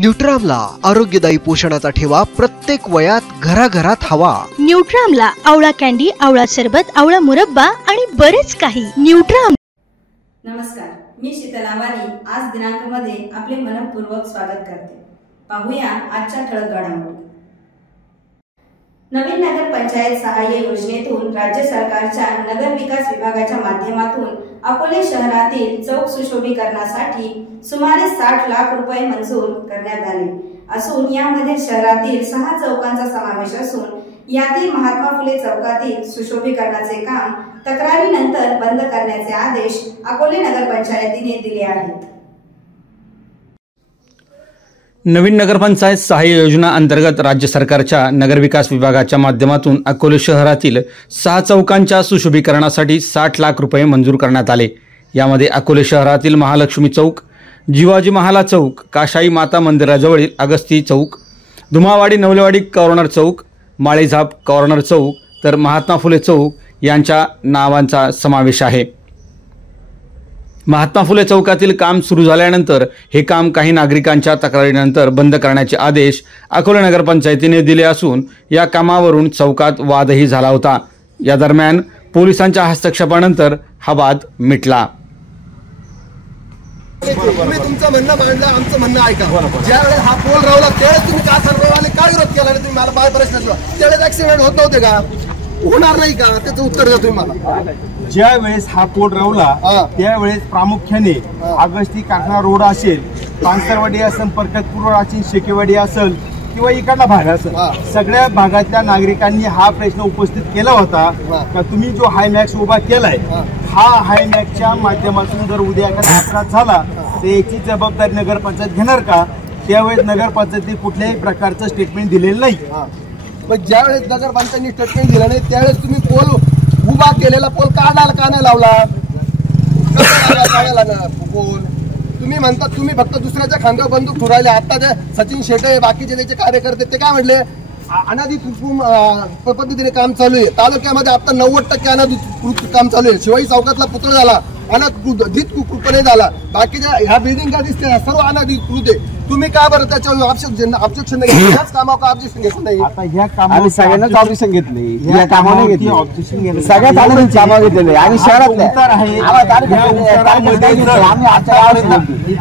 न्यूट्रामला आरोग्यदायी पोषणाचा ठेवा प्रत्येक वयात घराघरात हवा। न्यूट्रामला आवळा कॅन्डी, आवळा सरबत, आवळा मुरब्बा आणि बरेच काही। न्यूट्राम। नमस्कार, मी शीतला वाणी आज दिनांक मध्ये आपले मनपूर्वक स्वागत करते। पाहूया आजच्या ठळक घडामोडी। नवीन नगर पंचायत सहाय्य योजनेतून राज्य सरकारच्या नगर विकास विभागाच्या माध्यमातून अकोले शहरातील चौक सुशोभीकरणासाठी सुमारे 60 लाख रुपये मंजूर करण्यात आले असून यामध्ये शहरातील 6 चौकांचा समावेश असून यातील महात्मा फुले चौकातील सुशोभीकरणाचे काम तक्रारीनंतर बंद करण्याचे आदेश अकोले नगर पंचायतीने दिले आहेत। नवीन नगरपंचायत सहाय्य योजना अंतर्गत राज्य सरकारच्या नगरविकास विभागाच्या माध्यमातून अकोले शहरातील 6 चौकांच्या सुशोभीकरणासाठी 60 लाख रुपये मंजूर करण्यात आले। यामध्ये अकोले शहरातील महालक्ष्मी चौक, जिवाजी महाला चौक, काशाई माता मंदिराजवळील अगस्ती चौक, धुमावाडी नवलेवाडी कॉर्नर चौक, माळीझाप कॉर्नर चौक तर महात्मा फुले चौक यांच्या नावांचा समावेश आहे। महात्मा फुले चौकातील काम सुरू झाल्यानंतर हे काम काही नागरिकांच्या तक्रारीनंतर बंद करण्याचे आदेश अकोले नगरपंचायतीने दिले असून या कामावरून चौकात वादही झाला होता। या दरम्यान पोलिसांच्या हस्तक्षेपानंतर हा वाद मिटला। तुम्ही तुमचं म्हणणं मांडलं, आमचं म्हणणं ऐका। ज्यावेळेस हा पोल रावला त्यावेळेस तुम्ही का सर्ववाले काय विरोध केला? तुम्ही मला काय प्रश्न विचारला? त्यावेळेस ऍक्सिडेंट होत नव्हते का? होणार नाही का? त्याचं उत्तर द्या तुम्ही मला। ज्या वेळेस हा पोल रावला त्यावेळेस प्रामुख्याने अगस्ती कारखाना रोड असेल, पानसरवाडी संपर्क पूर्व असेल, शेकेवाडी असेल किंवा इकडला भाग असेल, सगळ्या भागातल्या नागरिकांनी हा प्रश्न उपस्थित केला होता का तुम्ही जो हाय मॅक्स उभा केलाय हा हाय मॅक्सच्या माध्यमातून जर उद्या एखादा अपघात झाला तर याची जबाबदारी नगरपंचायत घेणार का? त्यावेळेस नगरपंचायतीने कुठल्याही प्रकारचं स्टेटमेंट दिलेलं नाही। पण ज्यावेळेस नगरपंचायतीने स्टेटमेंट दिलं नाही त्यावेळेस तुम्ही पोल उभा केलेला पोल काढायला का नाही लावला? पोल तुम्ही म्हणतात तुम्ही फक्त दुसऱ्याच्या खांद्यावर बंदूक ठुरायले। आता ते सचिन शेटे बाकीचे त्याचे कार्यकर्ते ते काय म्हणले? अनाधिकृत पद्धतीने काम चालू आहे तालुक्यामध्ये। आता 90% अनाधिकृत काम चालू आहे। शिवाजी चौकातला पुतळा झाला अनाधिकृतपणे झाला, बाकीच्या ह्या बिल्डिंग का दिसते सर्व अनाधिकृत आहे। तुम्ही का बरं त्याच्यावर ऑब्जेक्शन नाही घेतलं? याच कामावर का ऑब्जेक्शन घेतलं नाही? आता ह्या कामावर सगळ्यांनाच ऑब्जेक्शन घेतले, ह्या कामावर घेतले ऑब्जेक्शन घेतले, सगळ्यात आनंद कामावर घेतलेले आणि शहरात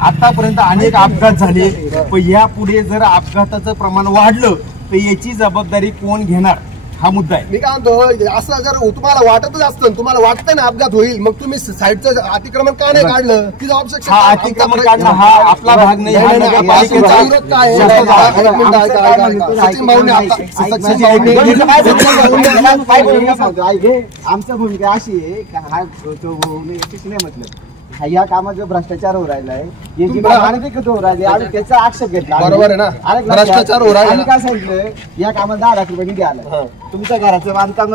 आतापर्यंत अनेक अपघात झाले, पण यापुढे जर अपघाताचं प्रमाण वाढलं तर याची जबाबदारी कोण घेणार हा मुद्दा आहे। मी काय म्हणतो, असं जर तुम्हाला वाटतच असतं, तुम्हाला वाटतं ना अपघात होईल, मग तुम्ही साईडचं अतिक्रमण का नाही काढलं? तिचं ऑब्जेक्शन अतिक्रमण काढणं हा आपला भाग नाही। आमची भूमिका अशी आहे का हा नाही म्हटलं या कामात जो भ्रष्टाचार हो राहिला आहे, अनधिकृत हो राहिले आणि त्याचा आक्षेप घेतला। बरोबर आहे ना, भ्रष्टाचार हो राहिला। काय सांगितलं या कामात 10 लाख रुपये निधी आला, तुमच्या घराचं बांधकाम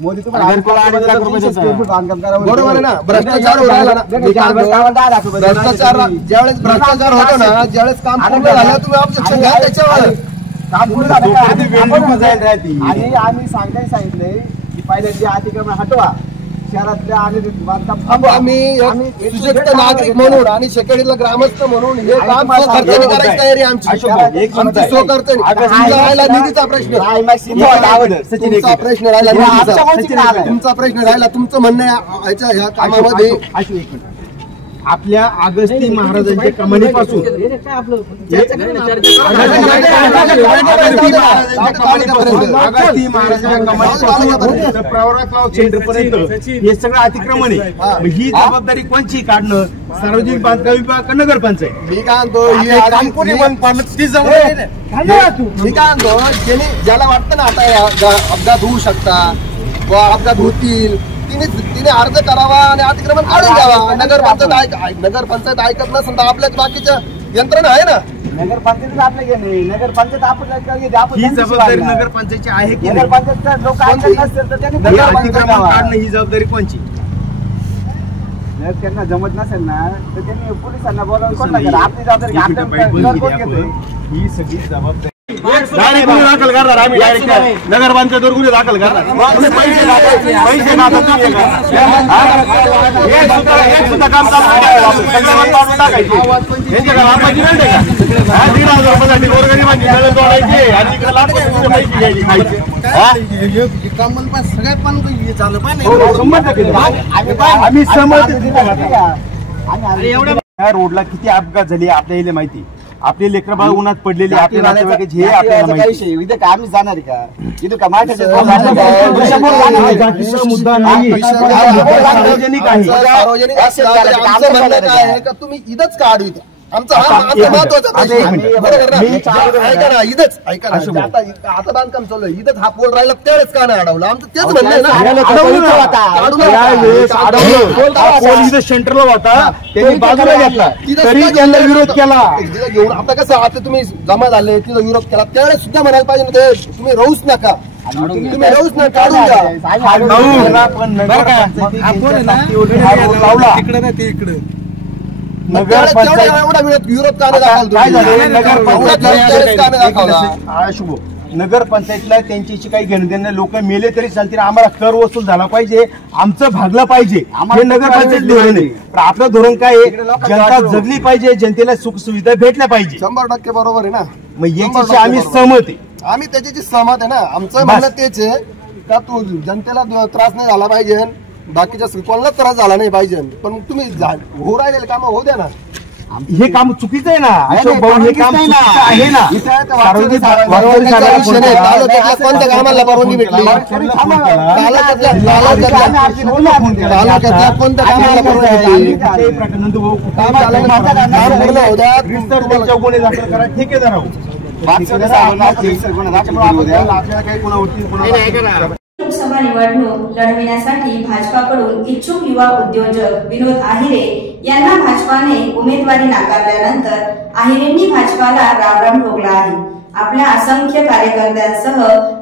मोदी तुम्हाला बांधकाम करा। बरोबर आहे ना, भ्रष्टाचार हो राहिला ना। 10 लाख रुपये भ्रष्टाचार ज्यावेळेस भ्रष्टाचार होतो ना, ज्यावेळेस काम पूर्ण झालं तुम्ही ऑब्जेक्शन घ्या त्याच्यावर। काम पूर्ण झालं आणि आम्ही सांगितलंय की पहिले जे अतिक्रमण हटवा, शहरातल्या आम्ही सुशिक्षित नागरिक म्हणून आणि शेकेडीला ग्रामस्थ म्हणून हे काम स्वखर्चाने करायची तयारी आमची स्वखर्चाने। राहिला निधीचा प्रश्न, तुमचा प्रश्न राहिला, तुमचा प्रश्न राहिला, तुमचं म्हणणं ह्या कामामध्ये आपल्या अगस्ती महाराजांच्या कमानीपासून अगस्ती महाराजांच्या कमानीपासून प्रवरा सेंटर पर्यंत हे सगळं अतिक्रमण आहे। ही जबाबदारी कोणची काढणं? सार्वजनिक बांधकाम विभाग का नगरपंचायत? मी काय म्हणतो, ज्याला वाटतं ना आता अपघात होऊ शकता व अपघात होतील तिने अर्ज करावा आणि अतिक्रमण काढून द्यावा। नगरपंचायत ऐकत नसेल तर आपल्याच बाकीच्या यंत्रणा आहे ना। नगरपंचायत आपल्या घेणे, नगरपंचायत आपण ही जबाबदारी नगरपंचायतची आहे की नगरपंचायत लोक ऐकत नसतील तर त्यांनी काढणं ही जबाबदारी कोणची? त्यांना जमत नसेल ना तर त्यांनी पोलिसांना बोलावून कोण आपली जबाबदारी ही सगळी जबाबदारी डायरेक्ट गुन्हे दाखल करणार आम्ही, डायरेक्ट नगरपंचायतवर गुन्हे दाखल करणार. पैसे नातात तुम्ही एक सुद्धा काम चालू टाकायचे. यांच्या काय वापायची नाही का? 1,500 रुपयासाठी गोरगरिबांची नळ तोडायची आणि इकडे लाखो पैसे घ्यायची खायचे. सगळ्यात पण झालं पाहिजे. 100% आम्ही सहमत. या रोडला किती अपघात झाले आपल्याला माहिती. आपले लेकरं बाळ उन्हात पडलेले, आपले नातेवाईक हे आपल्याला माहिती. इथं का आम्ही जाणार का? इथं का मुद्दा नाही, सार्वजनिक आहे. आमचं म्हणणं काय आहे का तुम्ही इथंच का अडविता? आमचा महत्वाचा ऐका ना, इथंच ऐका ना, आता बांधकाम चालू आहे, इथंच हा पोल राहिला त्यावेळेस का नाही अडवला? आमचं तेच म्हणणं आहे ना. सेंटरला होता, त्यांनी बाजूला घेतला, तरी त्यांना विरोध केला. आता कसं, आता तुम्ही जमा झाले, तिथं विरोध केला, त्यावेळेस सुद्धा म्हणायला पाहिजे ना, ते तुम्ही राहूच नका, तुम्ही राहूच नका, काढून द्या. नगरपंचायतला त्यांच्याशी काही घेणं देणं, लोक मेले तरी चालतील, आम्हाला कर वसूल झाला पाहिजे, आमचं भागलं पाहिजे, हे नगरपंचायत धोरण आहे. पण आपलं धोरण काय आहे? जनता जगली पाहिजे, जनतेला सुख सुविधा भेटल्या पाहिजे. 100% बरोबर आहे ना. मग याच्याशी आम्ही सहमत आहे. आम्ही त्याच्याशी सहमत आहे ना. आमचं म्हणणं तेच आहे का तू जनतेला त्रास नाही झाला पाहिजे, बाकीच्या कोणाला त्रास झाला नाही पाहिजे. पण तुम्ही हो राहिलेले काम होऊ द्या ना. हे काम चुकीचं आहे ना, हे काम आहे ना. कोणत्या कामाला परवानगी भेटली? कोणत्या कामाला परवानगी ठेकेदार लोकसभा निवडणूक लढविण्यासाठी भाजपाकडून इच्छुक युवा उद्योजक विनोद आहिरे यांना भाजपाने उमेदवारी नाकारल्यानंतर आहिरेंनी भाजपाला रामराम ठोकला आहे. आपल्या असंख्य कार्यकर्त्यांसह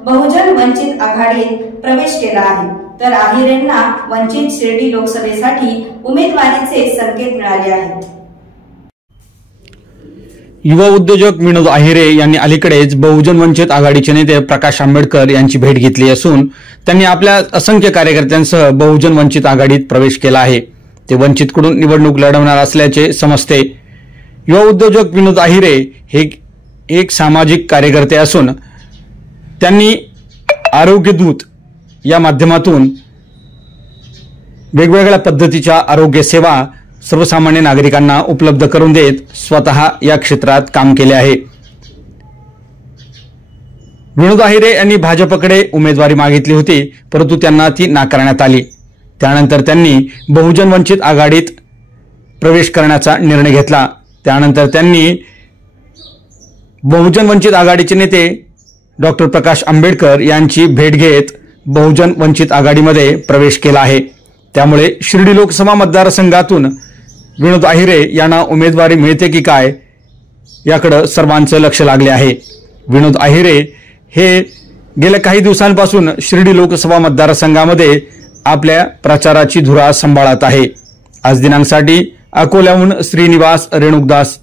बहुजन वंचित आघाडीत प्रवेश केला आहे. तर आहिरेंना वंचित शिर्डी लोकसभेसाठी उमेदवारीचे संकेत मिळाले आहेत. युवा उद्योजक विनोद आहिरे यांनी अलीकडेच बहुजन वंचित आघाडीचे नेते प्रकाश आंबेडकर यांची भेट घेतली असून त्यांनी आपल्या असंख्य कार्यकर्त्यांसह बहुजन वंचित आघाडीत प्रवेश केला आहे. ते वंचितकडून निवडणूक लढवणार असल्याचे समजते. युवा उद्योजक विनोद आहिरे हे एक सामाजिक कार्यकर्ते असून त्यांनी आरोग्य दूत या माध्यमातून वेगवेगळ्या पद्धतीच्या आरोग्य सेवा सर्वसामान्य नागरिकांना उपलब्ध करून देत स्वतः या क्षेत्रात काम केले आहे. विनोद आहिरे यांनी भाजपकडे उमेदवारी मागितली होती, परंतु त्यांना ती नाकारण्यात आली. त्यानंतर त्यांनी बहुजन वंचित आघाडीत प्रवेश करण्याचा निर्णय घेतला. त्यानंतर त्यांनी बहुजन वंचित आघाडीचे नेते डॉक्टर प्रकाश आंबेडकर यांची भेट घेत बहुजन वंचित आघाडीमध्ये प्रवेश केला आहे. त्यामुळे शिर्डी लोकसभा मतदारसंघातून विनोद आहिरे यांना उमेदवारी मिळते की काय याकडे सर्वांचं लक्ष लागले आहे. विनोद आहिरे हे गेल्या काही दिवसांपासून शिर्डी लोकसभा मतदारसंघामध्ये आपल्या प्रचाराची धुरा सांभाळत आहे. आज दिनांकसाठी अकोल्याहून श्रीनिवास रेणुकदास.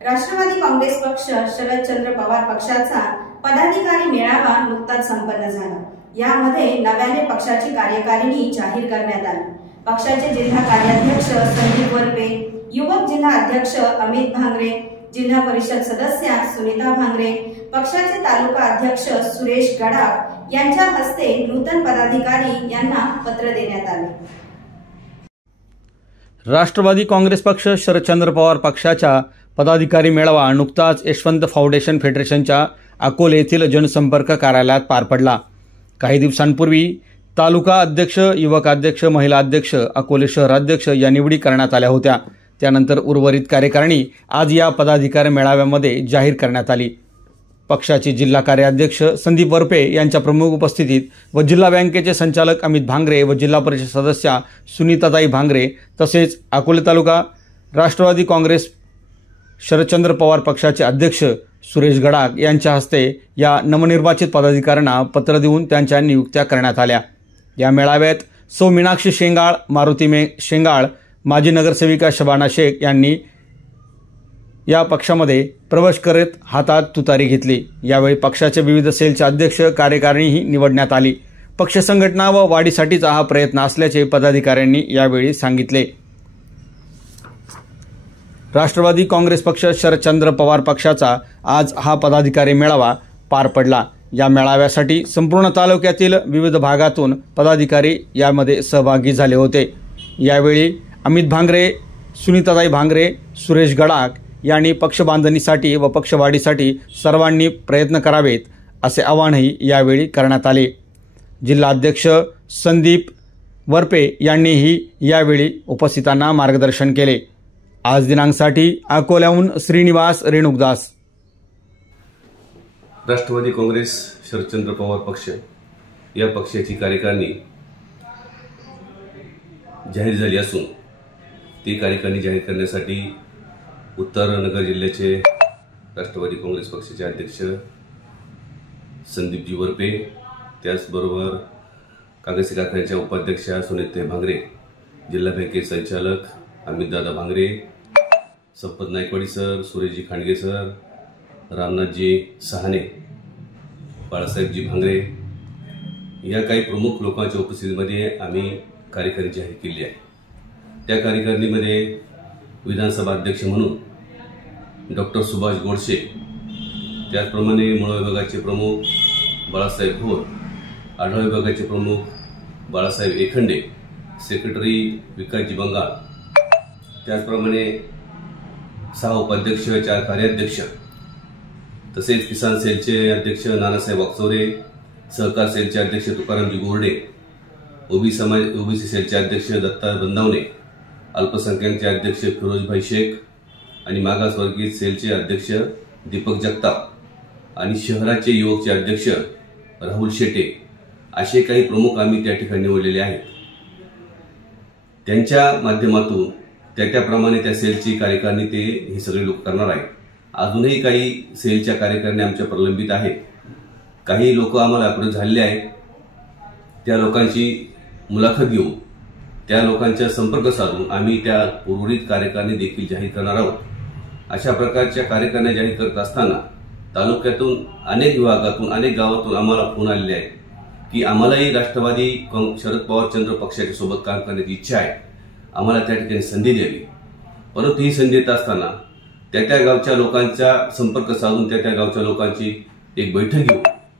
राष्ट्रवादी काँग्रेस पक्ष शरदचंद्र पवार पक्षाचा पदाधिकारी मेळावा नुकताच संपन्न झाला. यामध्ये नव्याने पक्षाची कार्यकारिणी जाहीर करण्यात आली. पक्षाचे जिल्हा कार्याध्यक्ष संदीप वरपे, युवक जिल्हा अध्यक्ष अमित भांगरे, जिल्हा परिषद सदस्या सुनीता भांगरे, पक्षाचे तालुका अध्यक्ष सुरेश गडाख यांच्या हस्ते नूतन पदाधिकारी यांना पत्र देण्यात आले. राष्ट्रवादी काँग्रेस पक्ष शरदचंद्र पवार पक्षाच्या पदाधिकारी मेळावा नुकताच यशवंत फाउंडेशन फेडरेशनच्या अकोले येथील जनसंपर्क कार्यालयात पार पडला. काही दिवसांपूर्वी तालुका अध्यक्ष, युवक अध्यक्ष, महिला अध्यक्ष, अकोले शहराध्यक्ष या निवडी करण्यात आल्या होत्या. त्यानंतर उर्वरित कार्यकारिणी आज या पदाधिकारी मेळाव्यामध्ये जाहीर करण्यात आली. पक्षाचे जिल्हा कार्याध्यक्ष संदीप वरपे यांच्या प्रमुख उपस्थितीत व जिल्हा बँकेचे संचालक अमित भांगरे व जिल्हा परिषद सदस्या सुनीताताई भांगरे तसेच अकोले तालुका राष्ट्रवादी काँग्रेस शरदचंद्र पवार पक्षाचे अध्यक्ष सुरेश गडाख यांच्या हस्ते या नवनिर्वाचित पदाधिकाऱ्यांना पत्र देऊन त्यांच्या नियुक्त्या करण्यात आल्या. या मेळाव्यात सौ मीनाक्षी शेंगाळ, मारुती शेंगाळ, माजी नगरसेविका शबाना शेख यांनी या पक्षामध्ये प्रवेश करत हातात तुतारी घेतली। यावेळी पक्षाचे विविध सेलचे अध्यक्ष कार्यकारिणीही निवडण्यात आली। पक्ष संघटना व वाढीसाठीचा हा प्रयत्न असल्याचे पदाधिकाऱ्यांनी यावेळी सांगितले। राष्ट्रवादी काँग्रेस पक्ष शरदचंद्र पवार पक्षाचा आज हा पदाधिकारी मेळावा पार पडला। या मेळाव्यासाठी संपूर्ण तालुक्यातील विविध भागातून पदाधिकारी यामध्ये सहभागी झाले होते। यावेळी अमित भांगरे, सुनीताताई भांगरे, सुरेश गडाख यांनी पक्ष बांधणीसाठी व पक्षवाढीसाठी सर्वांनी प्रयत्न करावेत असे आवाहनही यावेळी करण्यात आले। जिल्हा अध्यक्ष संदीप वरपे यांनीही यावेळी उपस्थितांना मार्गदर्शन केले। आज दिनांकसाठी अकोल्याहून श्रीनिवास रेणुकदास। राष्ट्रवादी काँग्रेस शरदचंद्र पवार पक्ष या पक्षाची कार्यकारिणी जाहीर झाली असून ती कार्यकारिणी जाहीर करण्यासाठी उत्तर नगर जिल्ह्याचे राष्ट्रवादी काँग्रेस पक्षाचे अध्यक्ष संदीपजी वरपे, त्याचबरोबर कागदी कारखान्याच्या उपाध्यक्षा सुनीताताई भांगरे, जिल्हा बँकेचे संचालक अमितदादा भांगरे, संपत नायकवाडी सर, सुरेशजी खांडगे सर, रामनाथजी सहाने, बाळासाहेबजी भांगरे या काही प्रमुख लोकांच्या उपस्थितीमध्ये आम्ही कार्यकारिणी जाहीर केली आहे। त्या कार्यकारिणीमध्ये विधानसभा अध्यक्ष म्हणून डॉक्टर सुभाष गोडसे, त्याचप्रमाणे मुळ विभागाचे प्रमुख बाळासाहेब भोर, आढावा विभागाचे प्रमुख बाळासाहेब एखंडे, सेक्रेटरी विकासजी बंगाल, त्याचप्रमाणे 6 उपाध्यक्ष, 4 कार्याध्यक्ष, तसेच किसान सेलचे अध्यक्ष नानासाहेब वाकचौरे, सहकार सेलचे अध्यक्ष तुकारामजी गोरडे, ओबीसी सेलचे अध्यक्ष दत्ता बंदावणे, अल्पसंख्याकचे अध्यक्ष फिरोजभाई शेख आणि मागासवर्गीय सेलचे अध्यक्ष दीपक जगताप आणि शहराचे युवकचे अध्यक्ष राहुल शेटे असे काही प्रमुख आम्ही त्या ठिकाणी निवडलेले आहेत। त्यांच्या माध्यमातून त्याप्रमाणे त्या सेलची कार्यकारिणी ते हे सगळे लोक करणार आहेत। अजूनही काही सेलच्या कार्यकारिणी आमच्या प्रलंबित आहेत। काही लोक आम्हाला अप्रोच झालेले आहेत, त्या लोकांची मुलाखत घेऊ, त्या लोकांचा संपर्क साधून आम्ही त्या उर्वरित कार्यकारिणी देखील जाहीर करणार आहोत। अशा प्रकारच्या कार्यकारिण्या जाहीर करत असताना तालुक्यातून अनेक विभागातून अनेक गावातून आम्हाला फोन आलेले आहेत की आम्हालाही राष्ट्रवादी शरद पवारचंद्र पक्षाच्या सोबत काम करण्याची इच्छा आहे, आम्हाला त्या ठिकाणी संधी द्यावी। परंतु ही संधी देत असताना त्या गावच्या लोकांचा संपर्क साधून त्या गावच्या लोकांची एक बैठक घेऊ,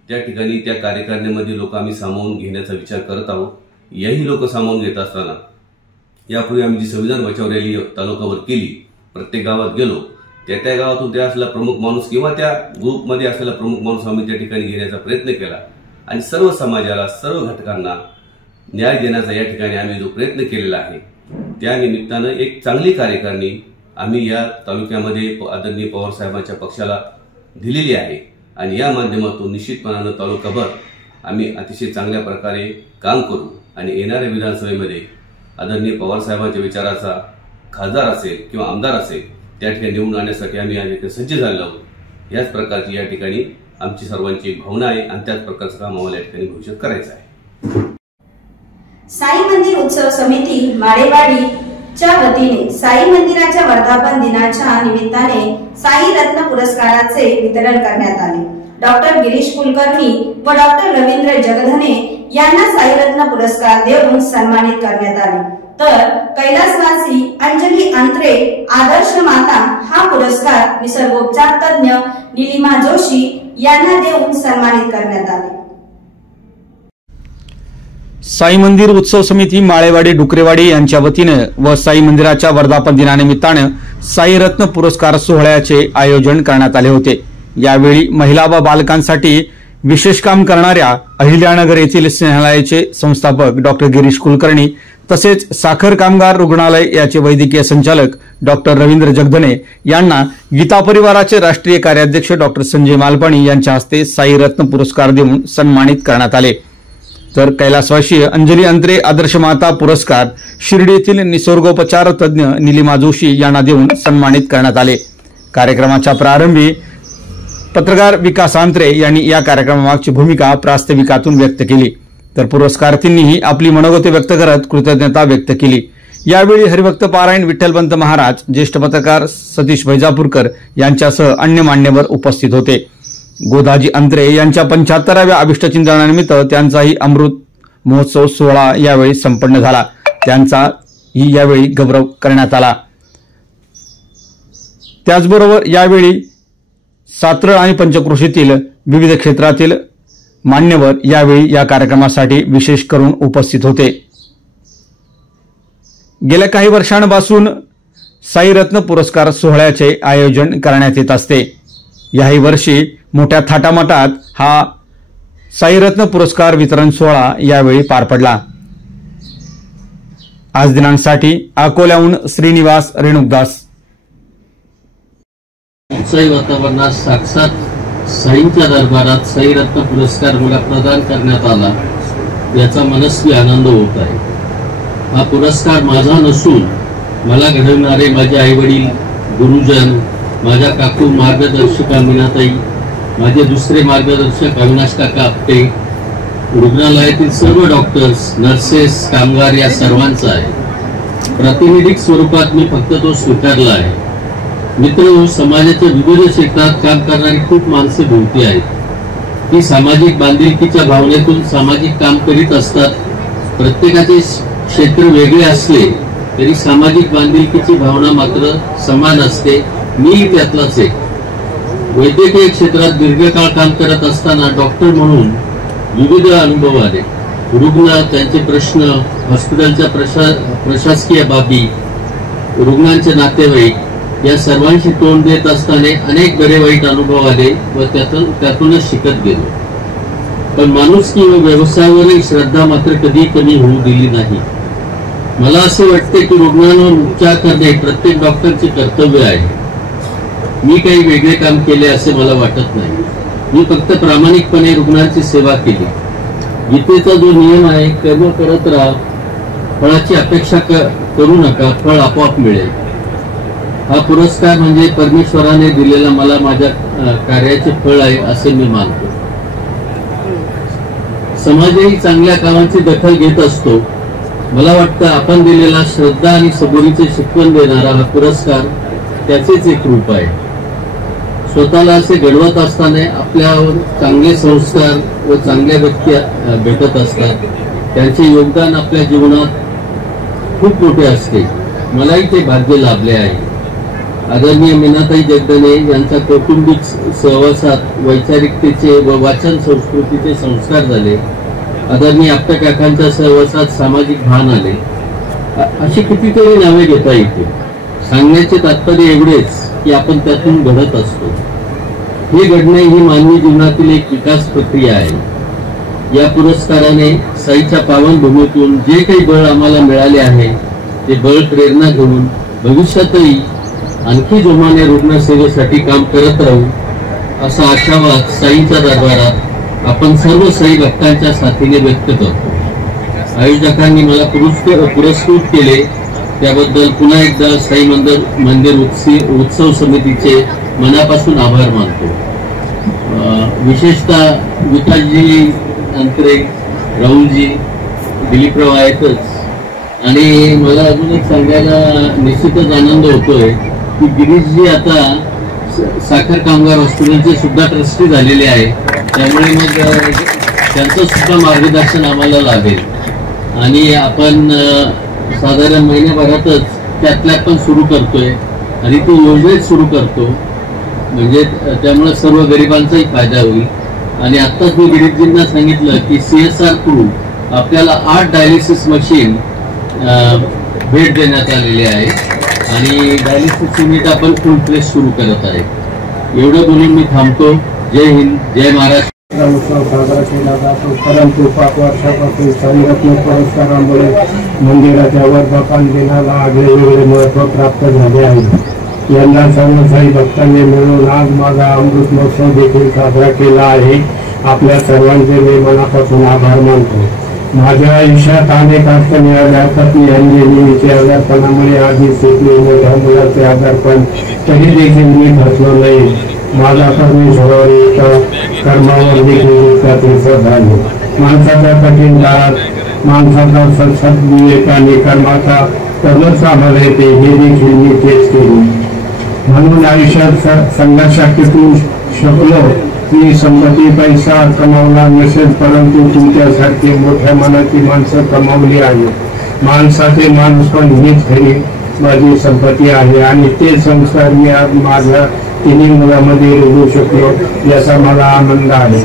त्या ठिकाणी त्या कार्यकारिणीमध्ये लोक आम्ही सामावून घेण्याचा विचार करत आहोत। याही लोक सामावून घेत असताना यापूर्वी आम्ही जी संविधान बचाव रॅली तालुक्यावर केली, प्रत्येक गावात गेलो, त्या गावातून त्या असलेला प्रमुख माणूस किंवा त्या ग्रुपमध्ये असलेला प्रमुख माणूस आम्ही त्या ठिकाणी घेण्याचा प्रयत्न केला आणि सर्व समाजाला, सर्व घटकांना न्याय देण्याचा या ठिकाणी आम्ही जो प्रयत्न केलेला आहे, त्या निमित्तानं एक चांगली कार्यकारिणी आम्ही या तालुक्यामध्ये आदरणीय पवार साहेबांच्या पक्षाला दिलेली आहे आणि या माध्यमातून निश्चितपणानं तालुकाभर आम्ही अतिशय चांगल्या प्रकारे काम करू आणि येणाऱ्या विधानसभेमध्ये आदरणीय पवार साहेबांच्या विचाराचा खासदार असेल किंवा आमदार असेल त्या ठिकाणी निवडून आणण्यासाठी आम्ही या ठिकाणी सज्ज झालेलो आहोत। याच प्रकारची या ठिकाणी आमची सर्वांची एक भावना आहे आणि त्याच प्रकारचं काम आम्हाला या ठिकाणी भविष्यात करायचं आहे। साई मंदिर उत्सव समिती माळेवाडीच्या वतीने साई मंदिराच्या वर्धापन दिनाच्या निमित्ताने साई रत्न पुरस्काराचे वितरण करण्यात आले। डॉक्टर गिरीश कुलकर्णी व डॉक्टर रवींद्र जगधने यांना साई रत्न पुरस्कार देऊन सन्मानित करण्यात आले, तर कैलासवासी अंजली अंत्रे आदर्श माता हा पुरस्कार निसर्गोपचार तज्ञ निलिमा जोशी यांना देऊन सन्मानित करण्यात आले। साई मंदिर उत्सव समिती माळेवाडी डुकरेवाडी यांच्या वतीने व साई मंदिराच्या वर्धापन दिनानिमित्ताने साई रत्न पुरस्कार सोहळ्याचे आयोजन करण्यात आले होते। यावेळी महिला व बालकांसाठी विशेष काम करणाऱ्या अहिल्यानगर येथील स्नेहालयाचे संस्थापक डॉक्टर गिरीश कुलकर्णी तसेच साखर कामगार रुग्णालय याचे वैद्यकीय संचालक डॉक्टर रवींद्र जगधने यांना गीता परिवाराचे राष्ट्रीय कार्याध्यक्ष डॉक्टर संजय मालपाणी यांच्या हस्ते साई रत्न पुरस्कार देऊन सन्मानित करण्यात आले। तर कैलासवासी अंजली अंत्रे आदर्श माता पुरस्कार शिर्डी येथील निसर्गोपचार तज्ञ निलिमा जोशी यांना देऊन सन्मानित करण्यात आले। कार्यक्रमाच्या प्रारंभी पत्रकार विकास अंत्रे यांनी या कार्यक्रमामागची भूमिका प्रास्ताविकातून व्यक्त केली, तर पुरस्कारार्थींनीही आपली मनोगते व्यक्त करत कृतज्ञता व्यक्त केली। यावेळी हरिभक्त पारायण विठ्ठलपंत महाराज, ज्येष्ठ पत्रकार सतीश वैजापूरकर यांच्यासह अन्य मान्यवर उपस्थित होते. गोदाजी अंत्रे यांच्या 75व्या अभिष्टचिंतनानिमित्त त्यांचाही अमृत महोत्सव सोहळा यावेळी संपन्न झाला. त्यांचाही यावेळी गौरव करण्यात आला. त्याचबरोबर यावेळी सात्रळ आणि पंचक्रोशीतील विविध क्षेत्रातील मान्यवर यावेळी या कार्यक्रमासाठी विशेष करून उपस्थित होते. गेल्या काही वर्षांपासून साईरत्न पुरस्कार सोहळ्याचे आयोजन करण्यात येत असते. याही वर्षी मोठ्या थाटामाटात हा साईरत्न पुरस्कार वितरण सोहळा यावेळी पार पडला. आज दिनांसाठी अकोल्याहून श्रीनिवास रेणुकदास. उत्साही वातावरणात साक्षात साईंच्या दरबारात साईरत्न पुरस्कार मला प्रदान करण्यात आला, याचा मनस्वी आनंद होत आहे. हा पुरस्कार माझा नसून मला घडवणारे माझे आईवडील, गुरुजन, माझ्या काकू मार्गदर्शिका मीनाताई, माझे दुसरे मार्गदर्शक अविनाश काका आपटे, रुग्णालयातील सर्व डॉक्टर्स, नर्सेस, कामगार या सर्वांचा आहे. प्रातिनिधिक स्वरूपात मी फक्त तो स्वीकारला आहे. मित्र, समाजाच्या विविध क्षेत्रात काम करणारी खूप माणसे भोवती आहेत. ती सामाजिक बांधिलकीच्या भावनेतून सामाजिक काम करीत असतात. प्रत्येकाचे क्षेत्र वेगळे असले तरी सामाजिक बांधिलकीची भावना मात्र समान असते. मी त्यातलाच एक. वैद्यकीय क्षेत्रात दीर्घकाळ काम करत असताना डॉक्टर म्हणून विविध अनुभव आले. रुग्ण, त्यांचे प्रश्न, हॉस्पिटलच्या प्रशासकीय बाबी, रुग्णांचे नातेवाईक या सर्वांशी तोंड देत असताना अनेक बरे वाईट अनुभव आले व त्यातूनच शिकत गेलो. पण माणुसकी व व्यवसायावरील श्रद्धा मात्र कधी कमी होऊ दिली नाही. मला असे वाटते की रुग्णांवर उपचार करणे प्रत्येक डॉक्टरचे कर्तव्य आहे. मी काही वेगळे काम केले असे मला वाटत नाही. मी फक्त प्रामाणिकपणे रुग्णांची सेवा केली. गीतेचा जो नियम आहे, कर्म करत राहा, फळाची अपेक्षा करू नका, फळ आपोआप मिळेल. हा पुरस्कार म्हणजे परमेश्वराने दिलेला मला माझ्या कार्याचे फळ आहे असे मी मानतो. समाजही चांगल्या कामाची दखल घेत असतो. मला वाटतं आपण दिलेला श्रद्धा आणि सबुरीचे शिकवण देणारा हा पुरस्कार त्याचेच एक रूप आहे. स्वतःला असे घडवत असताना आपल्यावर चांगले संस्कार व चांगल्या व्यक्ती भेटत असतात. त्यांचे योगदान आपल्या जीवनात खूप मोठे असते. मलाही ते भाग्य लाभले आहे. आदरणीय मीनाताई जगदने यांचा कौटुंबिक सहवासात वैचारिकतेचे व वाचन संस्कृतीचे संस्कार झाले. आदरणीय आपटे काकांच्या सहवासात सामाजिक भान आले. अशी कितीतरी नावे घेता येतील. सांगण्याचे तात्पर्य एवढेच की आपण त्यातून घडत असतो. हे घडणे ही मानवी जीवनातील एक विकास प्रक्रिया आहे. या पुरस्काराने साईच्या पावन भूमीतून जे काही बळ आम्हाला मिळाले आहे ते बळ प्रेरणा घेऊन भविष्यातही आणखी जोमाने रुग्णसेवेसाठी काम करत राहू असा आशावाद साईच्या दरबारात आपण सर्व साई भक्तांच्या साथीने व्यक्त करतो. आयोजकांनी मला पुरस्कृत केले त्याबद्दल पुन्हा एकदा साई मंदिर उत्सव समितीचे मनापासून आभार मानतो. विशेषतः विकासजी अंतरे, राहुलजी, दिलीपराव आहेतच. आणि मला अजून एक सांगायला निश्चितच आनंद होतोय की गिरीशजी आता साखर कामगार हॉस्पिटलचे सुद्धा ट्रस्टी झालेले आहे. त्यामुळे मग त्यांचं सुद्धा मार्गदर्शन आम्हाला लाभेल. आणि आपण साधारण महिन्याभरातच त्यातल्या पण सुरू करतोय आणि ती योजनेत सुरू करतो. म्हणजे त्यामुळे सर्व गरिबांचाही फायदा होईल. आणि आत्ताच मी गिरीशजींना सांगितलं की CSR थ्रू आपल्याला 8 डायलिसिस मशीन भेट देण्यात आलेली आहे आणि डायलिसिस युनिट आपण फुल प्लेस सुरू करत आहे. एवढं बोलून मी थांबतो. जय हिंद, जय महाराष्ट्र. उत्सव साजरा केला जातो. परंतु 5 वर्षापासून साईरत्न पुरस्कारामुळे मंदिराच्या वर्धमान दिनाला वेगवेगळे महत्व प्राप्त झाले आहे. यंदा सर्व साई भक्तांनी मिळून आज माझा अमृत महोत्सव देखील साजरा केला आहे. आपल्या सर्वांचे मी मनापासून आभार मानतो. माझ्या आयुष्यात अनेक अडचणी आल्या. पत्नी अंजलीचे आजारपणामुळे आधी शिकले, मोठ्या मुलाचे आजारपण, तरी देखील मी फसलो नाही. माझा परमेश्वरावर कर्मावर देखील त्यातील श्रद्धा नाही. माणसाच्या कठीण काळात माणसाचा सद्विवेक आणि कर्माचा तरच आम्हाला येते, हे देखील मी तेच केले. म्हणून आयुष्यात संघर्षात टिकू शकलो. मी संपत्ती पैसा कमावला नसेल, परंतु तुमच्यासारखी मोठ्या मनाची माणसं कमावली आहे. माणसाचे माणूसपण हीच खरी माझी संपत्ती आहे आणि ते संस्कार मी आज माझ्या तिन्ही मुलांमध्ये रुजवू शकलो, याचा मला आनंद आहे.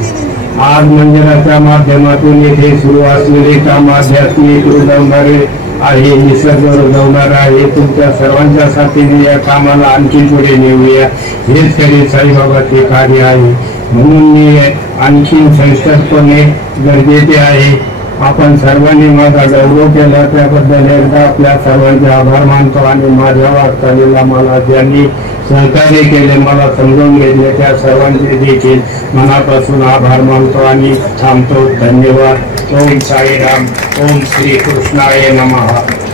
आज मंदिराच्या माध्यमातून येथे सुरू असलेले काम आध्यात्मिक रुजवणारे आहे, निसर्ग रुजवणार आहे. तुमच्या सर्वांच्या साथीने या कामाला आणखी पुढे नेऊया, हेच खरे साईबाबाचे कार्य आहे. म्हणून मी आणखी संस्थापने गरजेचे आहे. आपण सर्वांनी माझा गौरव केला त्याबद्दल एकदा आपल्या सर्वांचे आभार मानतो आणि माझ्या वाटचालीला मला ज्यांनी सहकार्य केले, मला समजून घेतले, त्या सर्वांचे देखील मनापासून आभार मानतो आणि थांबतो. धन्यवाद. ओम साईराम. ओम श्री कृष्णाय नमः.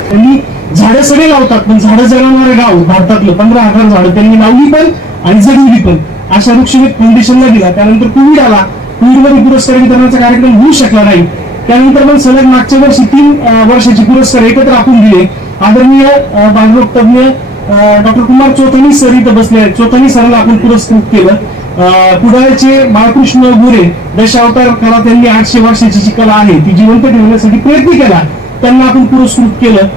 त्यांनी झाडं सगळे लावतात, पण झाडं जगवणारे गाव भारतातलं 15,000 झाडं त्यांनी लावली पण आणि जगवली पण. अशा वृक्षवेध फाउंडेशनला दिला. त्यानंतर कोविड आला, कोविडमध्ये पुरस्कार वितरणाचा कार्यक्रम होऊ शकला नाही. त्यानंतर पण सलग मागच्या वर्षी 3 वर्षाचे पुरस्कार एकत्र आपण दिले. आदरणीय बालरोग तज्ञ डॉक्टर कुमार चौथानी सर इथं बसले आहेत. चौथानी सरांना आपण पुरस्कृत केलं. कुडाळचे बाळकृष्ण गोरे दशावतार कला, त्यांनी 800 वर्षाची जी कला आहे ती जिवंत ठेवण्यासाठी प्रयत्न केला, त्यांना आपण पुरस्कृत केलं.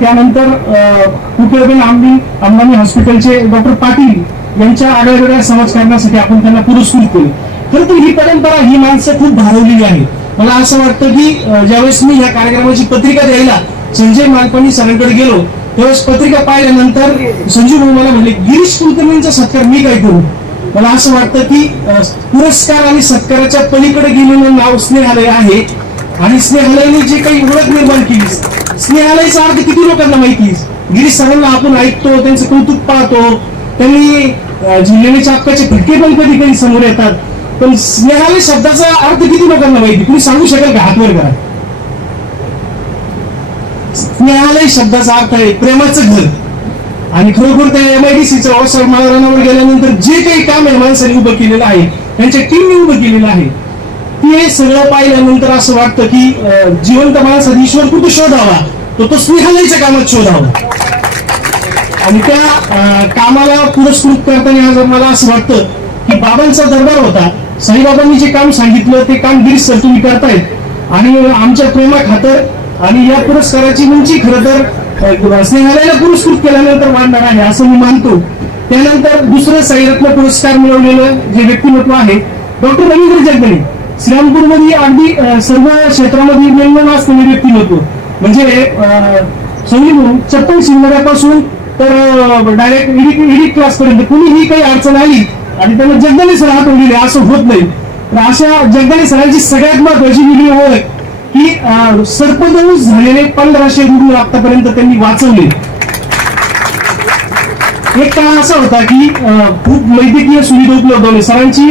त्यानंतर कुकेबेन अंबानी हॉस्पिटलचे डॉक्टर पाटील यांच्या आगळ्या समाजकारणासाठी आपण त्यांना पुरस्कृत केलं. खरं तर ही परंपरा, ही माणसं खूप भारावलेली आहे. मला असं वाटतं की ज्यावेळेस मी ह्या कार्यक्रमाची पत्रिका द्यायला संजय मालपाणी सरांकडे गेलो, त्यावेळेस पत्रिका पाहिल्यानंतर संजय भाऊ मला म्हणले, गिरीश कुलकर्णींचा सत्कार मी काय करू. मला असं वाटतं की पुरस्कार आणि सत्काराच्या पलीकडे गेलेलं नाव स्नेहालय आहे. आणि स्नेहालयाने जे काही ओळख निर्माण केली, स्नेहालयाचा अर्थ किती लोकांना माहिती. गिरीश सरांना आपण ऐकतो, त्यांचं कौतुक पाहतो, त्यांनी झेललेले चापकाचे फटके पण कधी कधी समोर येतात, पण स्नेहालय शब्दाचा अर्थ किती लोकांना माहिती, तुम्ही सांगू शकाल का? हातवर करा. स्नेहालय शब्दाचा अर्थ आहे प्रेमाचं घर. आणि खरोखर त्या MIDCच्या अवसर माळरानावर गेल्यानंतर जे काही काम आहे माणसाने उभं केलेलं आहे, त्यांच्या टीमने उभं केलेलं आहे, ते सगळं पाहिल्यानंतर असं वाटतं की जिवंत माणसात ईश्वर कुठे शोधावा, तो स्नेहालयाच्या कामात शोधावा. आणि त्या कामाला पुरस्कृत करताना आज मला असं वाटतं की बाबांचा दरबार होता. साईबाबांनी जे काम सांगितलं ते काम गिरीश सर तुम्ही करतायत आणि आमच्या प्रेमा खातर. आणि या पुरस्काराची उंची खरं तर स्नेहालयाला पुरस्कृत केल्यानंतर वाढणार आहे असं मी मानतो. त्यानंतर दुसरं साईरत्न पुरस्कार मिळवलेलं जे व्यक्तिमत्व आहे डॉक्टर रवींद्र जगदणे. श्रीरामपूरमध्ये अगदी सर्व क्षेत्रामध्ये वेगवेगळं असलेले व्यक्तिमत्व. म्हणजे चप्पल शिवण्यापासून तर डायरेक्ट एडिट क्लास पर्यंत कुणीही काही अडचण आली आणि त्यांना जगदणे सर हातवलेले असं होत नाही. तर अशा जगदणे सरांची सगळ्यात महत्वाची व्हिडिओ ओळख की सर्पदंश झालेले 1500 रुग्ण आतापर्यंत त्यांनी वाचवले. एक काळ असा होता की खूप वैद्यकीय सुविधा उपलब्ध होते. सरांची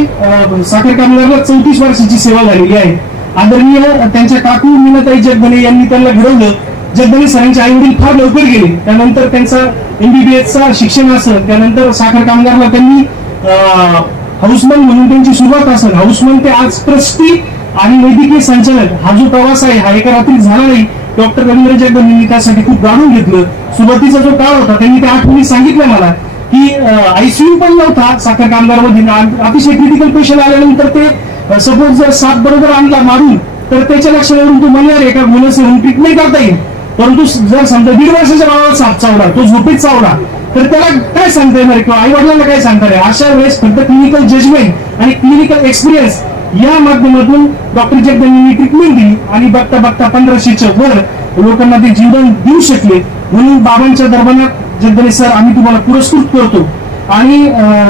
साखर कामगारला 34 वर्षाची सेवा झालेली आहे. आदरणीय त्यांच्या काकू मीनाताई जगदणे यांनी त्यांना घडवलं. जगदणे सरांचे आई वडील फार लवकर गेले. त्यानंतर त्यांचा MBBS शिक्षण असेल, त्यानंतर साखर कामगारला त्यांनी हाऊसमन म्हणून त्यांची सुरुवात असेल, हाऊसमन ते आज ट्रस्टी आणि वैद्यकीय संचालक. हा जो प्रवास आहे हा एका रात्रीत झाला नाही. डॉक्टर रवींद्र जगदणेंनी त्यासाठी खूप गाडून घेतलं. सुरुवातीचा जो काळ होता त्यांनी त्या आठवणी सांगितलं मला की ICU पण नव्हता साखर कामगारमध्ये. अतिशय क्रिटिकल पेशंट आल्यानंतर ते सपोज जर साप बरोबर आणला मारून तर त्याच्या लक्षणावरून तो म्हणणार एका गुन्ह्यासह ट्रीटमेंट करता येईल. परंतु जर समजा 1.5 वर्षाच्या बाळाला साप चावला, तो झोपेत चावला, तर त्याला काय सांगता येणार किंवा आई वडिलांना काय सांगता येईल. अशा वेळेस फक्त क्लिनिकल जजमेंट आणि क्लिनिकल एक्सपिरियन्स या माध्यमातून डॉक्टर जगदणेंनी ट्रीटमेंट दिली आणि बघता बघता 1500च्या वर लोकांना ते जीवन देऊ शकले. म्हणून बाबांच्या दरबारात जगदणे सर आम्ही तुम्हाला पुरस्कृत करतो. आणि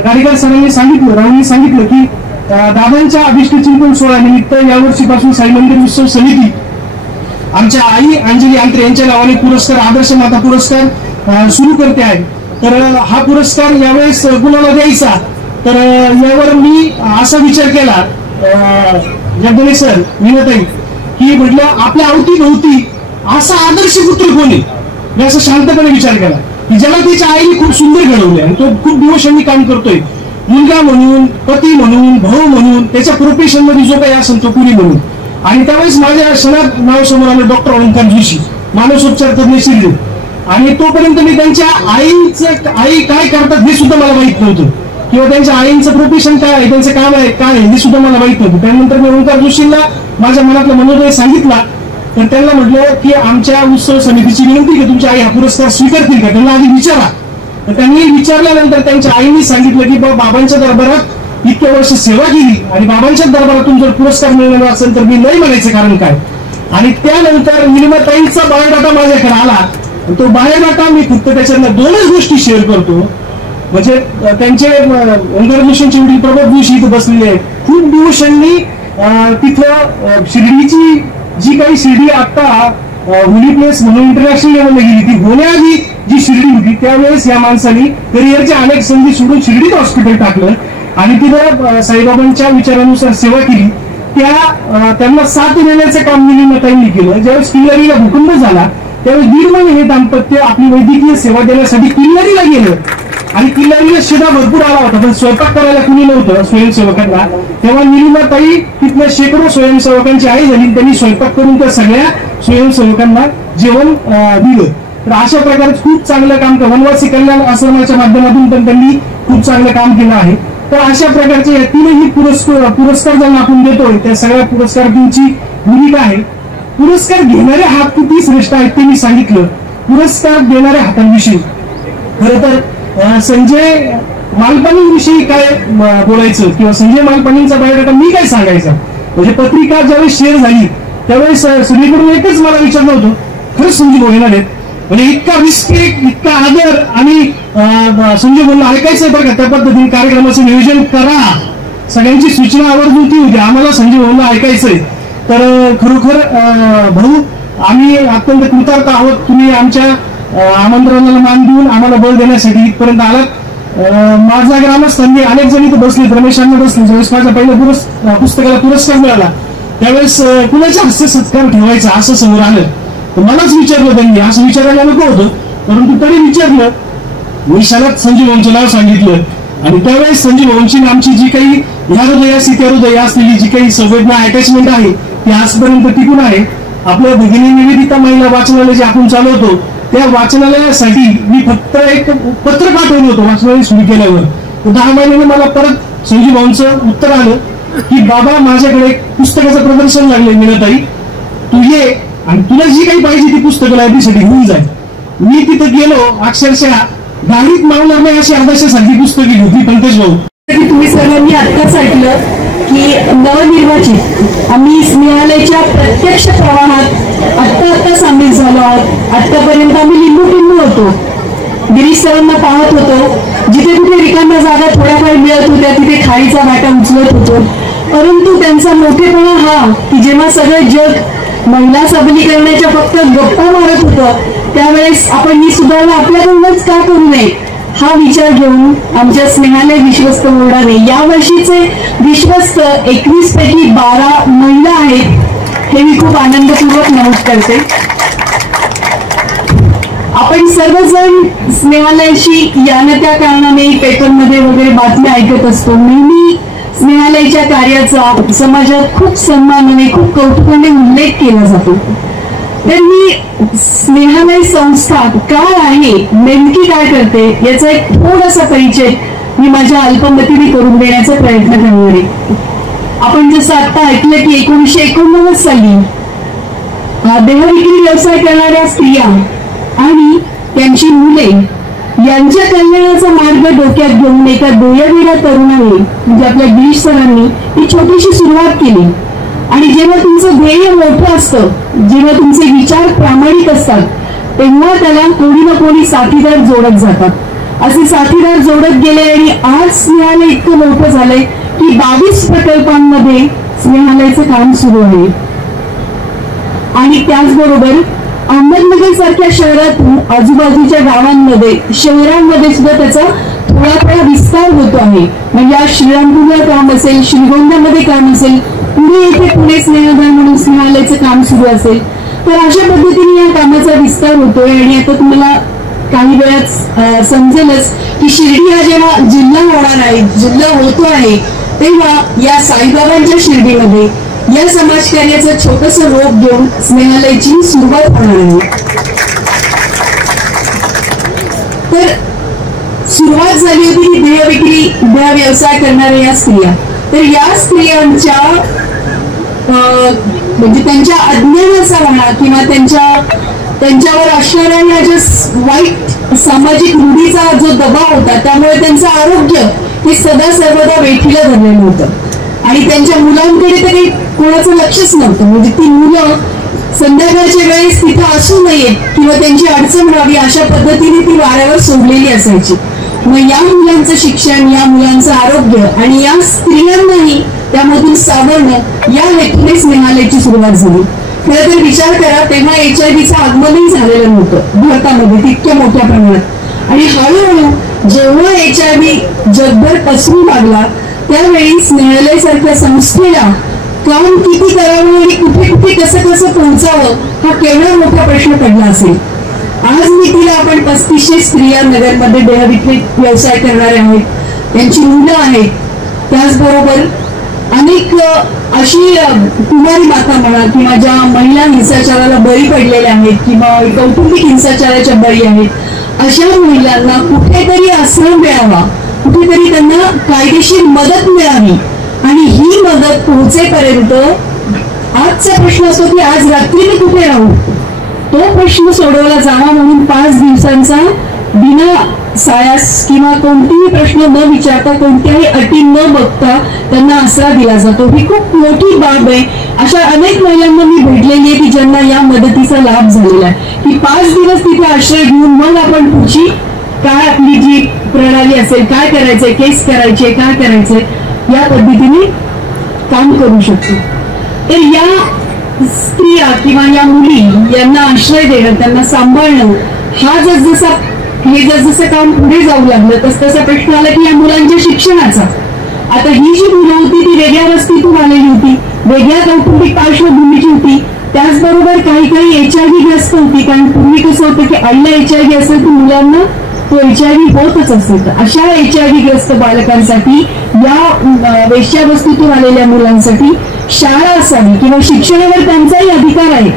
गाडीकर सरांनी सांगितलं, राहुलनी सांगितलं की दादांच्या अभिष्ट चिंतन सोहळा निमित्त यावर्षीपासून साई मंदिर उत्सव समिती आमच्या आई अंजली आंत्रे यांच्या नावाने पुरस्कार, आदर्श माता पुरस्कार सुरू करते आहे. तर हा पुरस्कार यावेळेस कुणाला द्यायचा, तर यावर मी असा विचार केला जगदणे सर, मीनाताई, की म्हटलं आपल्या अवतीभोवती असा आदर्श पुत्र कोणी, मी असं शांतपणे विचार केला की ज्याला त्याच्या आईने खूप सुंदर घडवले आणि तो खूप दिवसांनी काम करतोय. मुलगा म्हणून, पती म्हणून, भाऊ म्हणून, त्याच्या प्रोफेशन मध्ये जो काही असेल तो कुणी म्हणून. आणि त्यावेळेस माझ्या क्षणात नाव समोर आलं डॉक्टर अलंकार जोशी, मानसोपचार तज्ञ शिरले. आणि तोपर्यंत मी त्यांच्या आई काय करतात हे सुद्धा मला माहित नव्हतं, किंवा त्यांच्या आईचं प्रोफेशन काय आहे, त्यांचं काम आहे काय आहे हे सुद्धा मला माहित नव्हतं. त्यानंतर मी ओंकार जोशींना माझ्या मनातला मनोदय सांगितला, तर त्यांना म्हटलं की आमच्या उत्सव समितीची विनंती की तुमच्या आई हा पुरस्कार स्वीकारतील का, त्यांना आधी विचारा. तर त्यांनी विचारल्यानंतर त्यांच्या आईने सांगितलं की बाबांच्या दरबारात इतक्या वर्ष सेवा केली आणि बाबांच्या दरबारातून जर पुरस्कार मिळणार असेल तर मी नाही म्हणायचं कारण काय. आणि त्यानंतर निलिमाताईंचा बायोडाटा माझ्याकडे आला. तो बायोडाटा मी फक्त त्याच्यातल्या 2च गोष्टी शेअर करतो. म्हणजे त्यांचे ओंकार जोशींचे वडील प्रभात जोशी इथं बसलेले आहेत. खूप दिवसांनी तिथं शिर्डीची जी काही शिर्डी आता होली प्लेस म्हणून इंटरनॅशनल लेवलला गेली, ती होण्याआधी जी शिर्डी होती त्यावेळेस या माणसांनी करिअरच्या अनेक संधी सोडून शिर्डीत हॉस्पिटल टाकलं आणि तिथं साईबाबांच्या विचारानुसार सेवा केली. त्यांना 7 महिन्याचं काम निलिमाताईंनी केलं. ज्यावेळेस किल्लारीला भूकंप झाला त्यावेळेस 1.5 महिने हे दाम्पत्य आपली वैद्यकीय सेवा देण्यासाठी किल्लारीला गेलं आणि किल्लारीला शिदा भरपूर आला होता, पण स्वयंपाक करायला कुणी नव्हतं स्वयंसेवकांना. तेव्हा निलिमाताई तिथल्या शेकडो स्वयंसेवकांची आई झाली, त्यांनी स्वयंपाक करून त्या सगळ्या स्वयंसेवकांना जेवण दिलं. तर अशा प्रकारे खूप चांगलं काम वनवासी कल्याण आश्रमाच्या माध्यमातून पण त्यांनी खूप चांगलं काम केलं आहे. तर अशा प्रकारचे या 3ही पुरस्कार ज्यांना आपण देतोय त्या सगळ्या पुरस्कारांची भूमिका आहे. पुरस्कार घेणारे हात किती श्रेष्ठ आहेत ते मी सांगितलं. पुरस्कार देणाऱ्या हातांविषयी खरं तर संजय मालपाणींविषयी काय बोलायचं किंवा संजय मालपाणींचा बायोडाटा मी काय सांगायचा. म्हणजे पत्रिका ज्यावेळेस शेअर झाली त्यावेळेस सगळीकडून एकच मला विचारलं होतं, खरंच संजय भाऊ येणार आहेत. म्हणजे इतका रिस्पेक्ट, इतका आदर आणि संजय भाऊला ऐकायचंय बरं का, त्या पद्धतीने कार्यक्रमाचं नियोजन करा. सगळ्यांची सूचना आवर्जून ती होती, आम्हाला संजय भाऊला ऐकायचंय. तर खरोखर भाऊ आम्ही अत्यंत कृतार्थ आहोत. तुम्ही आमच्या आमंत्रणाला मान देऊन आम्हाला बळ देण्यासाठी इथपर्यंत आलात. माझा ग्रामस्थांनी अनेक जण इथं बसले, रमेशांना बसले. ज्यावेळेस माझ्या पहिल्या पुस्तकाला पुरस्कार मिळाला त्यावेळेस कुणाच्या हस्ते सत्कार ठेवायचा असं समोर आलं. तर मलाच विचारलं त्यांनी, असं विचारायला नको होतं परंतु तरी विचारलं. मी शाळेत संजय भाऊंचं नाव सांगितलं आणि त्यावेळेस संजय भाऊंची आमची जी काही ह्या हृदय असते त्या हृदय असलेली जी काही संवेदना अटॅचमेंट आहे ती आजपर्यंत टिकून आहे. आपल्या भगिनी निवेदिता महिला वाचनालय जे आपण चालवतो त्या वाचनालयासाठी मी फक्त एक पत्र पाठवलं होतं वाचनालय सुरू केल्यावर. 10 महिन्याने मला परत संजय भाऊंचं उत्तर आलं की बाबा माझ्याकडे एक पुस्तकाचं प्रदर्शन लागले मीनाताई, तू ये आणि तुला जी काही पाहिजे ती पुस्तकं लायब्ररीसाठी घेऊन जाईल. मी तिथं गेलो, अक्षरशः गाडीत मावणार नाही अशी 150 सारखी पुस्तके घेतली. पंकज भाऊ तुम्ही सर्वांनी आत्ताच ऐकलं की नवनिर्वाचित आम्ही स्नेहालयाच्या प्रत्यक्ष प्रवाहात आत्ता सामील झालो आहोत. आतापर्यंत आम्ही लिंबू होतो, गिरीश सरांना पाहत होतो, जिथे कुठे रिकाम्या जागा थोड्याफार मिळत होत्या तिथे खाईचा वाटा उचलत होतो. परंतु त्यांचा मोठेपणा हा की जेव्हा सगळं जग महिला सबलीकरणाच्या फक्त गप्पा मारत होतं त्यावेळेस आपण ही सुधारणा आपल्याकडूनच का करू नये हा विचार घेऊन आमच्या स्नेहालय विश्वस्त बोर्डाने यावर्षीचे विश्वस्त 21 पैकी 12 महिला आहेत हे मी खूप आनंदपूर्वक नमूद करते. आपण सर्वजण स्नेहालयाशी यानं त्या कारणाने पेपरमध्ये वगैरे बातम्या ऐकत असतो. नेहमी स्नेहालयाच्या कार्याचा समाजात खूप सन्मानाने खूप कौतुकाने उल्लेख केला जातो. तर ही स्नेहालय संस्था काय आहे, नेमकी काय करते याचा एक थोडासा परिचय मी माझ्या अल्पमतीने करून देण्याचा प्रयत्न करणार आहे. आपण जसं आता ऐकलं की 1989 साली देहविक्री व्यवसाय करणाऱ्या स्त्रिया आणि त्यांची मुले यांच्या कल्याणाचा मार्ग डोक्यात घेऊन एका ध्येयवीर तरुणाने म्हणजे आपल्या गिरीश सरांनी ही छोटीशी सुरुवात केली. आणि जेव्हा तुमचं ध्येय मोठं असतं, जेव्हा तुमचे विचार प्रामाणिक असतात तेव्हा त्याला कोणी ना कोणी साथीदार जोडत जातात. असे साथीदार जोडत गेले आणि आज स्नेहालय इतकं मोठं झालंय की 22 प्रकल्पांमध्ये स्नेहालयाचं काम सुरू आहे. आणि त्याचबरोबर अहमदनगर सारख्या शहरातून आजूबाजूच्या गावांमध्ये शहरांमध्ये सुद्धा त्याचा थोडा विस्तार होतो आहे. म्हणजे आज श्रीरामपूरला काम असेल, श्रीगोंद्यामध्ये काम असेल, पुणे येथे पुणे स्नेहदान म्हणून स्नेहालयाचं काम सुरू असेल. तर अशा पद्धतीने या कामाचा विस्तार होतोय. आणि आता तुम्हाला काही वेळात समजेलच की शिर्डी हा जेव्हा जिल्हा होणार आहे, जिल्हा होतो आहे तेव्हा या साईबाबांच्या शिर्डीमध्ये या समाजकार्याचं छोटंसं रोप घेऊन स्नेहालयाची सुरुवात होणार आहे. सुरुवात झाली होती ती देह विक्री देह व्यवसाय करणाऱ्या या स्त्रिया. तर या स्त्रियांच्या म्हणजे त्यांच्या अज्ञानाचा म्हणा किंवा त्यांच्यावर असणाऱ्या या ज्या वाईट सामाजिक रूढीचा जो दबाव होता त्यामुळे त्यांचं आरोग्य हे सदा सर्वदा वेठीला धरलेलं होतं आणि त्यांच्या मुलांकडे तर काही कोणाचं लक्षच नव्हतं. म्हणजे ती मुलं संध्याकाळच्या वेळेस तिथं असू नयेत किंवा त्यांची अडचण व्हावी अशा पद्धतीने ती वाऱ्यावर सोडलेली असायची. मग या मुलांचं शिक्षण, या मुलांचं आरोग्य आणि या स्त्रियांनाही त्यामधून सावरणं या हेतूने स्नेहालयाची सुरुवात झाली. खरं तर विचार करा, तेव्हा HIV आगमनही झालेलं नव्हतं भारतामध्ये तितक्या मोठ्या प्रमाणात आणि हळूहळू जेव्हा HIV जगभर पसरू लागला त्यावेळी स्नेहालय सारख्या संस्थेला काम किती करावं आणि कुठे कुठे कसं कसं पोहोचावं हा केवढा मोठा प्रश्न पडला असेल. आज नीतीला आपण 3500 स्त्रिया नगरमध्ये देहविक्री व्यवसाय करणाऱ्या आहेत, त्यांची मुलं आहेत. त्याचबरोबर अनेक अशी कुमारी माता म्हणा किंवा ज्या महिला हिंसाचाराला बळी पडलेल्या आहेत किंवा कौटुंबिक हिंसाचाराच्या बळी आहेत, अशा महिलांना कुठेतरी आश्रय मिळावा, कुठेतरी त्यांना कायदेशीर मदत मिळावी आणि ही मदत पोहोचेपर्यंत आजचा प्रश्न असतो की आज रात्री मी कुठे राहू, तो प्रश्न सोडवला जावा म्हणून 5 दिवसांचा बिना सायास किंवा कोणतेही प्रश्न न विचारता कोणत्याही अटी न बघता त्यांना आसरा दिला जातो. ही खूप मोठी बाब आहे. अशा अनेक महिलांना मी भेटलेली आहे की ज्यांना या मदतीचा लाभ झालेला आहे की 5 दिवस तिथे आश्रय घेऊन मग आपण पुढची काय आपली जी प्रणाली असेल, काय करायचंय, केस करायचे, काय करायचंय, या पद्धतीने काम करू शकतो. तर या स्त्रिया किंवा या मुली यांना आश्रय देणं, त्यांना सांभाळणं हा जसं काम पुढे जाऊ लागलं तसतसा प्रश्न आला की या मुलांच्या शिक्षणाचा. आता ही जी मुलं होती ती वेगळ्या वस्तीतून आलेली होती, वेगळ्या कौटुंबिक पार्श्वभूमीची होती. त्याचबरोबर काही HIV ग्रस्त होती, कारण पूर्वी कसं होतं की आईला HIV असेल तर मुलांना तो HIV होतच असेल. तर अशा HIV ग्रस्त बालकांसाठी या वेश्यावस्तीतून आलेल्या मुलांसाठी शाळा असावी किंवा शिक्षणावर त्यांचाही अधिकार आहे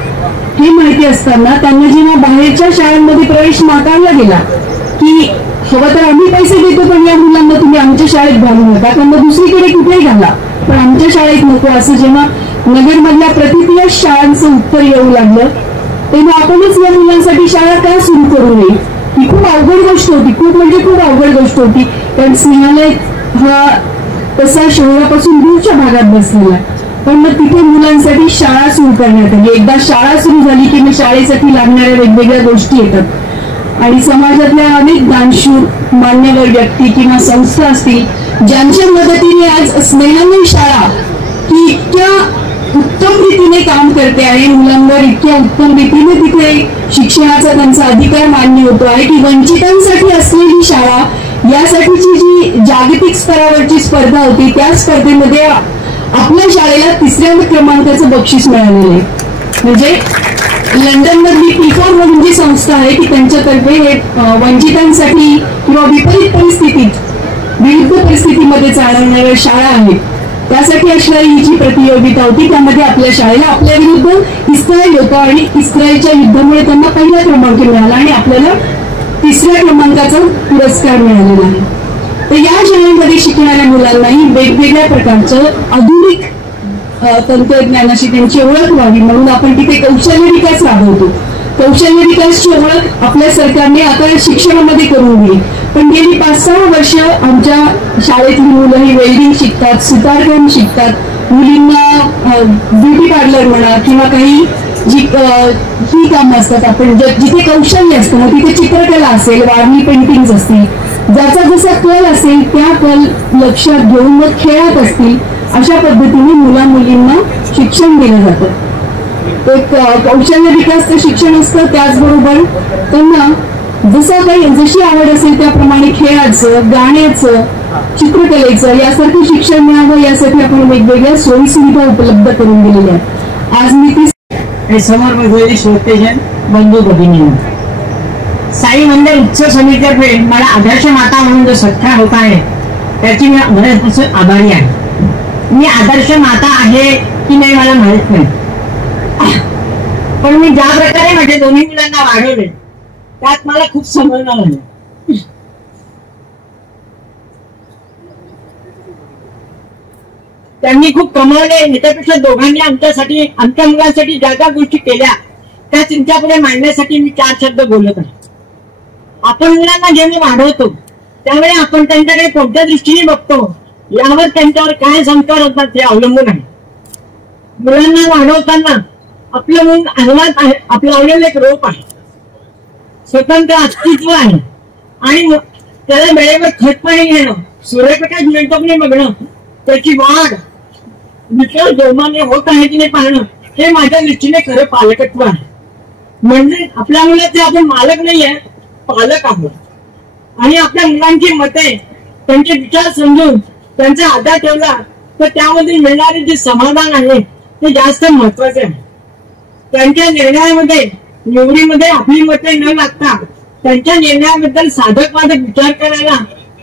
हे माहिती असताना त्यांना जेव्हा बाहेरच्या शाळांमध्ये प्रवेश नाकारला गेला की हवं तर आम्ही पैसे देतो पण या मुलांना तुम्ही आमच्या शाळेत घालू नका, त्यांना दुसरीकडे कुठेही घाला पण आमच्या शाळेत नको, असं जेव्हा नगरमधल्या प्रतिक्रिया शाळांचं उत्तर येऊ लागलं तेव्हा आपणच या मुलांसाठी शाळा का सुरू करू नये. ही खूप अवघड गोष्ट होती, खूप म्हणजे खूप अवघड गोष्ट होती. कारण स्नेहालय हा तसा शहरापासून दूरच्या भागात बसलेला, पण मग तिथे मुलांसाठी शाळा सुरू करण्यात आली. एकदा शाळा सुरू झाली की मग शाळेसाठी लागणाऱ्या वेगवेगळ्या गोष्टी येतात आणि समाजातल्या अनेक दानशूर मान्यवर व्यक्ती किंवा संस्था असतील ज्यांच्या मदतीने आज स्नेहालय शाळा ही इतक्या उत्तम रीतीने काम करते आहे, मुलांवर इतक्या उत्तम रीतीने तिथे शिक्षणाचा त्यांचा अधिकार मान्य होतो आहे की वंचितांसाठी असलेली शाळा यासाठीची जी जागतिक स्तरावरची स्पर्धा होती त्या स्पर्धेमध्ये आपल्या शाळेला 3ऱ्या क्रमांकाचं बक्षीस मिळालेलं आहे. म्हणजे लंडन मधली PIFA म्हणून जी संस्था आहे की त्यांच्यातर्फे हे वंचितांसाठी किंवा विरुद्ध परिस्थितीमध्ये चालवणाऱ्या शाळा आहेत त्यासाठी असणारी ही जी प्रतियोगिता होती त्यामध्ये आपल्या शाळेला आपल्या विरुद्ध इस्रायल होतं आणि इस्रायलच्या युद्धामुळे त्यांना 1ला क्रमांक मिळाला आणि आपल्याला 3ऱ्या क्रमांकाचा पुरस्कार मिळालेला आहे. तर या शाळेमध्ये शिकणाऱ्या मुलांनाही वेगवेगळ्या प्रकारचं आधुनिक तंत्रज्ञानाशी त्यांची ओळख व्हावी म्हणून आपण तिथे कौशल्य विकास राबवतो. कौशल्य विकासची ओळख आपल्या सरकारने आता शिक्षणामध्ये करून दिली, पण गेली 5-6 वर्ष आमच्या शाळेतली मुलं ही वेल्डिंग शिकतात, सुतारकाम शिकतात, मुलींना ब्युटी पार्लर म्हणा किंवा काही जी ही कामं असतात आपण जिथे कौशल्य असतं मग तिथे चित्रकला असेल, वारली पेंटिंग असतील, ज्याचा जसा कल असेल त्या कल लक्षात घेऊन मग खेळात असतील अशा पद्धतीने मुला मुलींना शिक्षण दिलं जातं. एक कौशल्य विकासचं शिक्षण असतं, त्याचबरोबर त्यांना जशी आवड असेल त्याप्रमाणे खेळाचं, गाण्याचं, चित्रकलेचं यासारखं शिक्षण मिळावं यासाठी आपण वेगवेगळ्या सोयी सुविधा उपलब्ध करून दिलेल्या आहेत. आज मी ती समोर बसलेली श्रोतेजन बंधू भगिनी, साई मंदिर उत्सव समितीतर्फे मला आदर्श माता म्हणून जो सत्कार होत आहे त्याची मी मनापासून आभारी आहे. मी आदर्श माता आहे की नाही मला माहित नाही, पण मी ज्या प्रकारे माझ्या दोन्ही मुलांना वाढवले त्यात मला खूप समाधान आलं. त्यांनी खूप कमावले, ह्याच्यापेक्षा दोघांनी आमच्यासाठी आमच्या मुलांसाठी ज्या ज्या गोष्टी केल्या त्या तुमच्यापुढे मांडण्यासाठी मी 4 शब्द बोलत आहे. आपण मुलांना जेव्हा वाढवतो त्यावेळी आपण त्यांच्याकडे कोणत्या दृष्टीने बघतो यावर त्यांच्यावर काय संस्कार होतात हे अवलंबून आहे. मुलांना वाढवताना आपलं मूल अंगणात आहे, आपलं लावलेलं एक रोप आहे, स्वतंत्र अस्तित्व आहे आणि त्याला वेळेवर खत पाणी घेणं, सूर्यप्रकाश मिळतो की नाही बघणं, त्याची वाढ दुसऱ्या जोमाने होत आहे की नाही पाहणं, हे माझ्या दृष्टीने खरं पालकत्व आहे. म्हणजे आपल्या मुलाचे आपण मालक नाहीये, पालक आहोत. आणि आपल्या मुलांची मते, त्यांचे विचार समजून त्यांचा आधार ठेवला तर त्यामध्ये मिळणारे जे समाधान आहे ते जास्त महत्वाचे आहे. त्यांच्या निर्णयामध्ये निवडीमध्ये आपली मते न लागता त्यांच्या निर्णयाबद्दल साधक बाधक विचार करायला,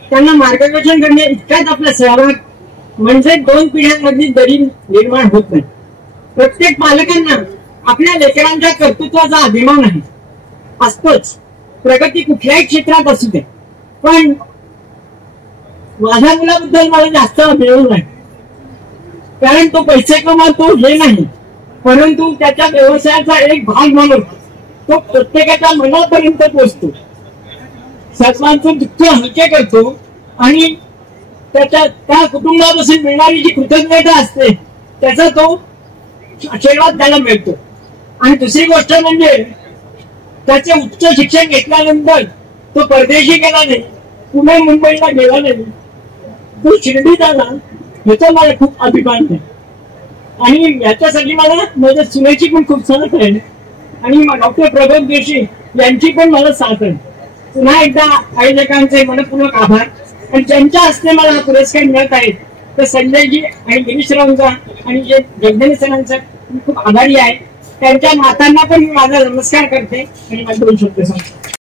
त्यांना मार्गदर्शन करणे इतकाच आपला सहभाग, म्हणजे 2 पिढ्यांमधली दरी निर्माण होत नाही. प्रत्येक पालकांना आपल्या लेकरांच्या कर्तृत्वाचा अभिमान आहे, असतोच. प्रगती कुठल्याही क्षेत्रात असू दे, पण माझ्या मुलाबद्दल मला जास्त अभिमान नाही, कारण तो पैसे कमावतो हे नाही, परंतु त्याच्या व्यवसायाचा एक भाग म्हणून तो प्रत्येकाच्या मनापर्यंत पोहोचतो, सर्वांचं दुःख हलके करतो आणि त्या कुटुंबापासून मिळणारी जी कृतज्ञता असते त्याचा तो आशीर्वाद त्याला मिळतो. आणि दुसरी गोष्ट म्हणजे त्याचे उच्च शिक्षण घेतल्यानंतर तो परदेशी गेला नाही, पुणे मुंबईला गेला नाही, तो शिर्डीत आला, ह्याचा मला खूप अभिमान आहे. आणि याच्यासाठी मला माझ्या सुनेची पण खूप साथ आहे आणि डॉक्टर प्रबोध जोशी यांची पण मला साथ आहे. पुन्हा एकदा आयोजकांचे मनपूर्वक आभार. आणि ज्यांच्या हस्ते मला हा पुरस्कार मिळत आहे तर संजयजी आणि गिरीशरावांचा आणि जे जगदीश सरांचा खूप आभारी आहे. त्यांच्या मातांना पण मी माझा नमस्कार करते आणि माझे 2 शब्द सांगतो.